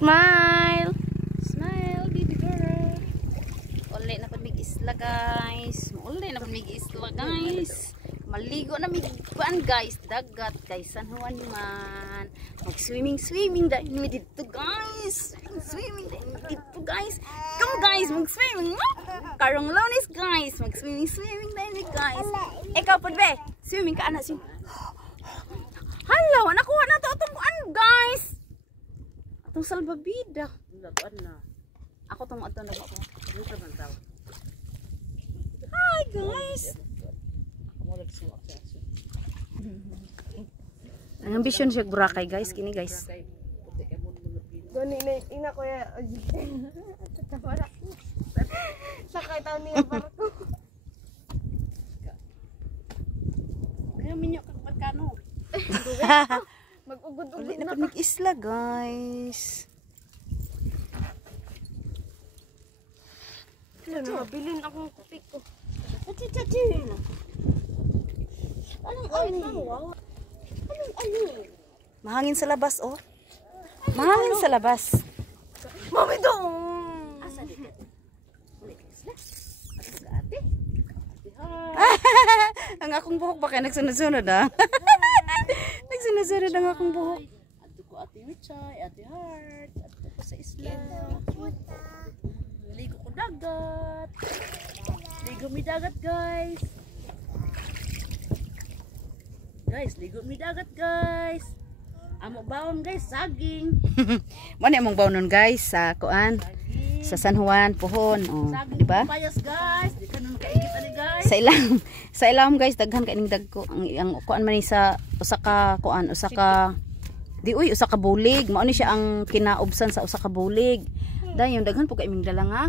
Smile! Smile, baby girl. Uli na pag mig-isla, guys. Uli na pag mig-isla, guys. Maligo na mig-kuan, guys. Dagat, guys. San Juan man. Mag-swimming dahil mi dito, guys. Swimming dahil mi dito, guys. Come, guys. Mag-swimming. Karong Lonis, guys. Mag-swimming dahil mi, guys. Ikaw, Pudbe. Swimming ka, anak. Hello, nakuha na to. Itong kuan, guys. Itong salbabida. Ako itong ato na ako. Hi, guys. Ang ambisyon siya Boracay, guys. Kini, guys. Doon ina ko ya. Sakay taon niya barko. Kaya minyo ka magkano. Mag-ugod-ugod na pag isla, guys. Ano, bilhin akong kupik ko. Mahangin sa labas, oh. Mahangin sa labas. Mami dong! Ang akong buhok ba kaya nagsunod-sunod, ah? Nagsunod-sunod ang akong buhok. Ato ko ate Wichay, ate Heart, ato ko sa isla. Ligo ko dagat. Ligo mi dagat, guys. Guys, ligo mi dagat, guys. Amo baon, guys, saging. Mano among baonon, guys, sa kuan. Sa San Juan, Puhon, oh, di ba? Payas, guys. Di ka na makaigit ani, guys. Sa ilam guys, daghan kay ning dagko. Ang kuan man ni sa usa ka kuan, usa ka bulig. Mao ni siya ang kinaubsan sa usa ka bulig. Dayon daghan po kay imong dala nga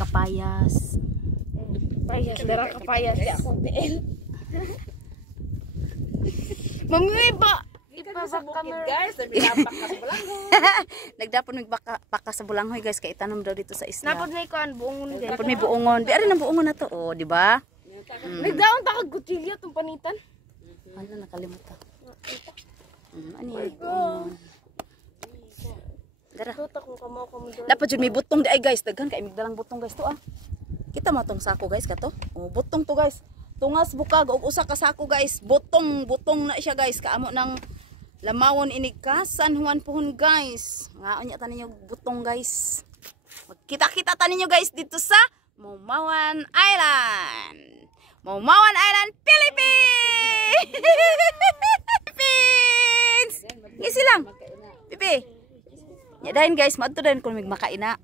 kapayas. Payas, dara ka payas. Di ako tiil. Mami ba? Ipabak guys, nagdapon mig baka sa bulanghoy guys kay itanom daw dito sa isla. Napod may kuan buongon din. Napod may buongon. Di ari nang buongon na to, oh, di ba? Nagdaon ta kag kutsilyo tong panitan. Ano nakalimutan. Ani. Dara. Tutok mo kamo do. Dapat jud may butong di ay guys, daghan kay migdalang butong guys to ah. Kita mo tong sako guys kato. Oh, butong to guys. Tungas bukag og usa ka sako guys. Butong na siya guys. Kaamo ng lamawon inig ka San Juan Puhon guys. Ngaon nya taninyo butong guys. Magkita-kita taninyo guys dito sa Maumawan Island. Maumawan Island, Philippines. Philippines. Ngisi lang. Pipi. Nya dahin guys, madto dahin kun mig makaina.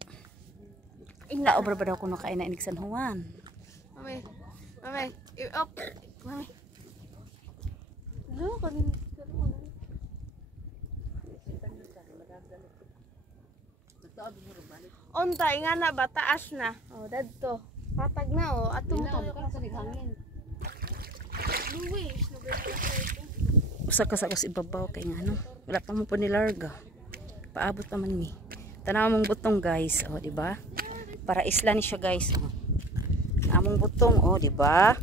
Ina obra ba daw kun makaina inig San Juan. Mami. Up. Mami. Lo kanin. Ontay nga na ba taas na. Oh, dadto. Patag na oh. Atong tuyo ka sa hangin. Luwis, Usa ka sa us ibabaw kay ngano. Wala pa mo po nilarga. Paabot naman mi. Tanaw mong butong guys, oh, di ba? Para isla ni siya guys. Oh. Among butong, oh, di ba?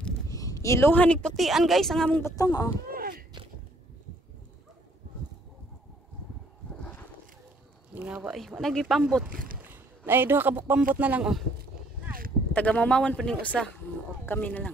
Iluhan nig putian guys ang among butong, oh. Ngawa eh, wala gi pambot. Ay duha ka buk pambot na lang, oh. Taga Maumawan pa ning usa. Oh, kami na lang.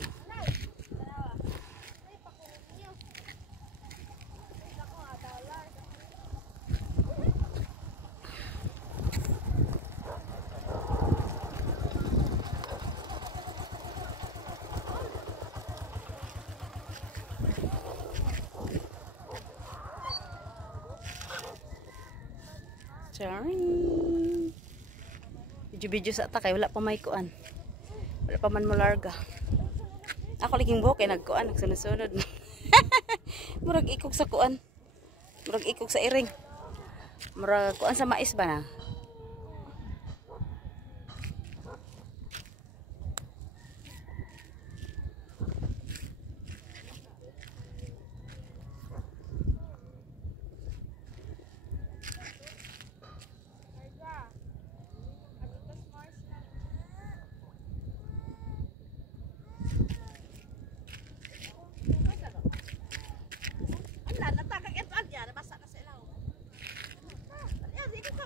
Charing. Video sa ta kay wala pa may kuan. Wala pa man mo larga. Ako liging buhok kay nagkuan, nagsunod-sunod. Murag ikog sa kuan. Murag ikog sa iring. Murag kuan sa mais ba na? Natakak ito agya, nabasa na sa ilaw. Ayan, dito ka.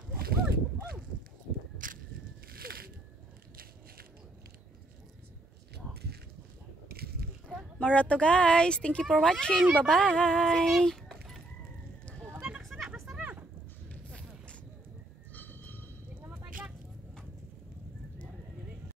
Mara to guys. Thank you for watching. Bye-bye.